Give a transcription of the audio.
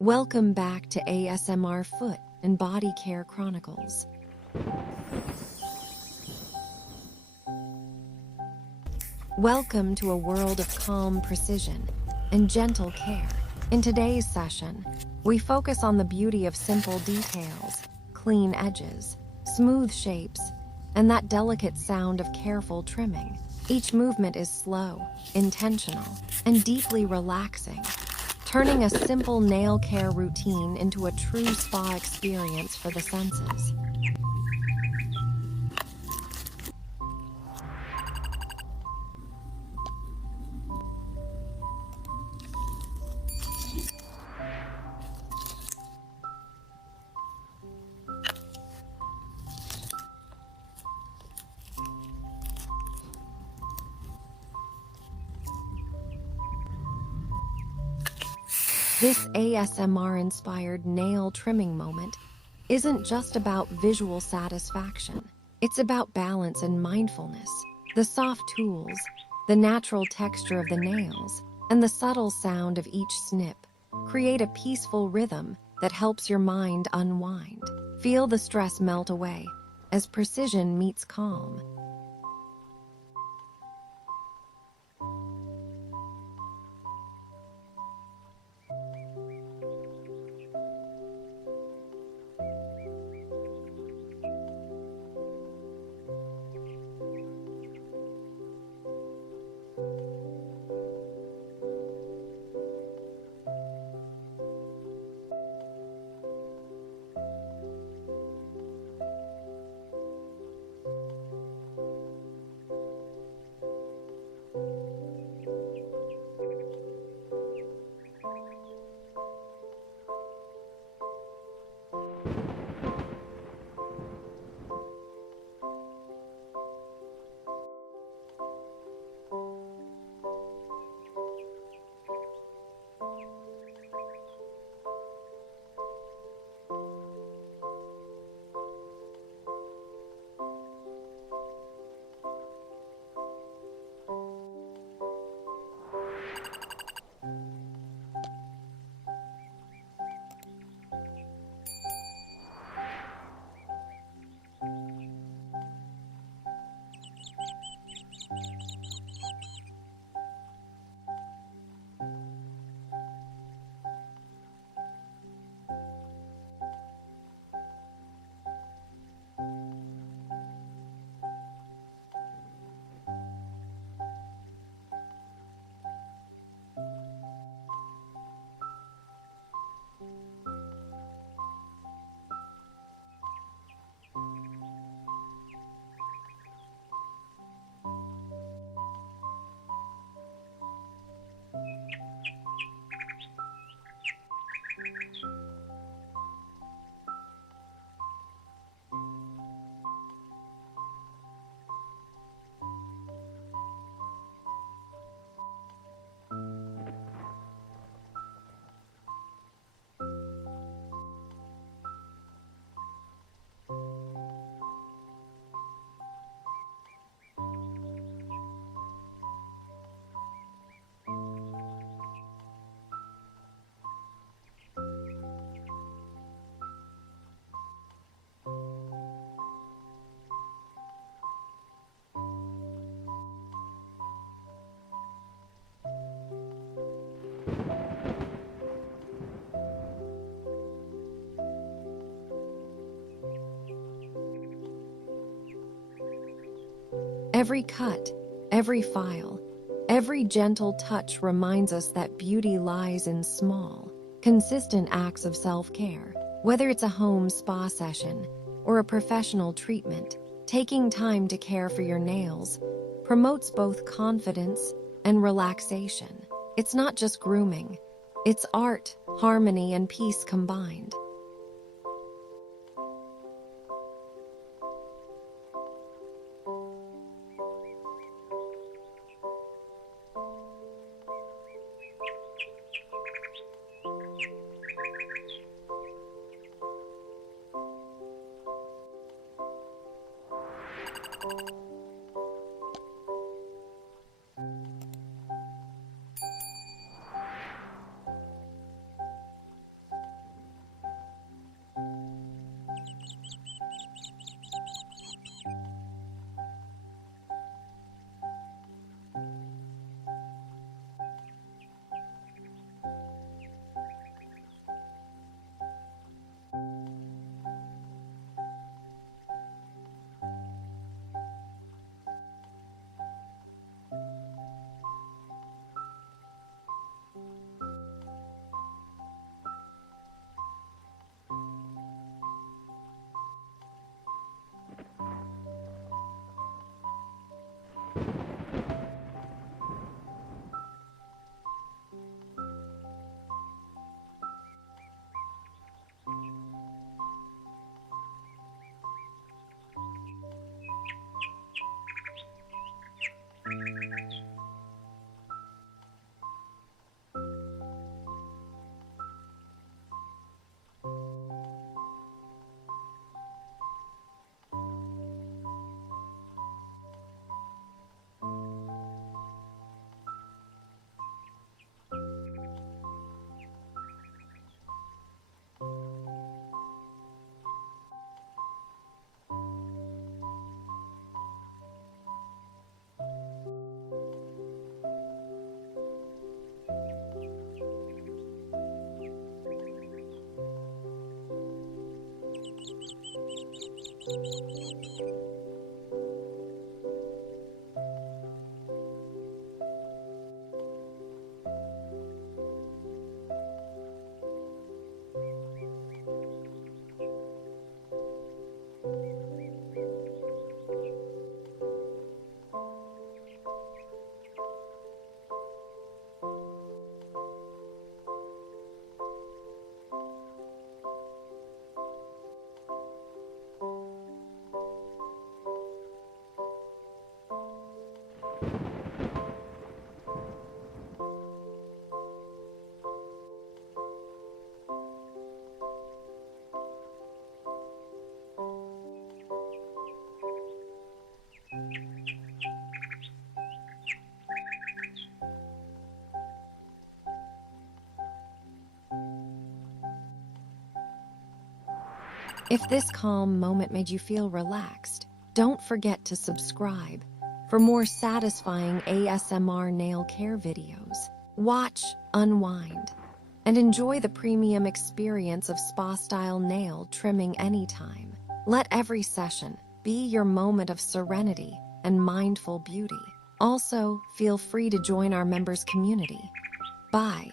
Welcome back to ASMR Foot and Body Care Chronicles. Welcome to a world of calm precision and gentle care. In today's session, we focus on the beauty of simple details, clean edges, smooth shapes, and that delicate sound of careful trimming. Each movement is slow, intentional, and deeply relaxing, turning a simple nail care routine into a true spa experience for the senses. This ASMR-inspired nail trimming moment isn't just about visual satisfaction. It's about balance and mindfulness. The soft tools, the natural texture of the nails, and the subtle sound of each snip create a peaceful rhythm that helps your mind unwind. Feel the stress melt away as precision meets calm. Every cut, every file, every gentle touch reminds us that beauty lies in small, consistent acts of self-care. Whether it's a home spa session or a professional treatment, taking time to care for your nails promotes both confidence and relaxation. It's not just grooming, it's art, harmony, and peace combined. If this calm moment made you feel relaxed, don't forget to subscribe for more satisfying ASMR nail care videos. Watch, unwind, and enjoy the premium experience of spa-style nail trimming anytime. Let every session be your moment of serenity and mindful beauty. Also, feel free to join our members community. Bye.